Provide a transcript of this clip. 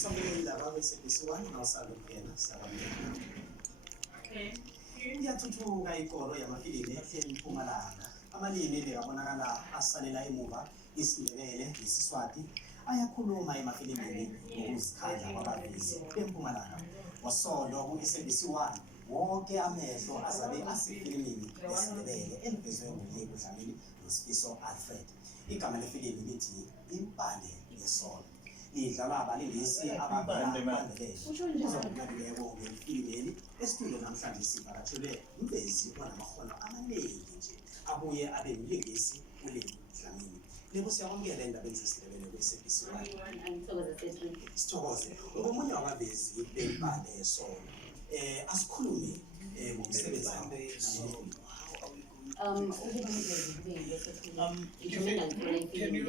Somebody lindaba SABC 1 nawusanda ukungena siyabonga. Iyathuthuka ikoro yamafilimu eMpumalanga. Amalimi bekabonakala asalela emuva isiNdebele nesiswati ayakhuluma emafilimini ngokuzikhandla kwabavezi beMpumalanga. Ngosondo ku-SABC 1 wonke amehlo azabe asefilimini lesiNdebele elivezwe nguLebo Dhlamini noSifiso Alfred. Igama lefilimu lithi Impande Yesono. Lidlala abalingisi abavela kwaNdebele. Uzokubaluleka ngefilimeli estudio namhlanje sivakathelwe umvezi onamakhono amaningi nje abuye abe umlingisi uLebo Dhlamini. Lebo siyabongela endabeni zesiNdebele ku-SABC 1. Sithokoze ngomunye wabavezi bempande yesono. Asikhulume ngomsebenzi wakho. Can you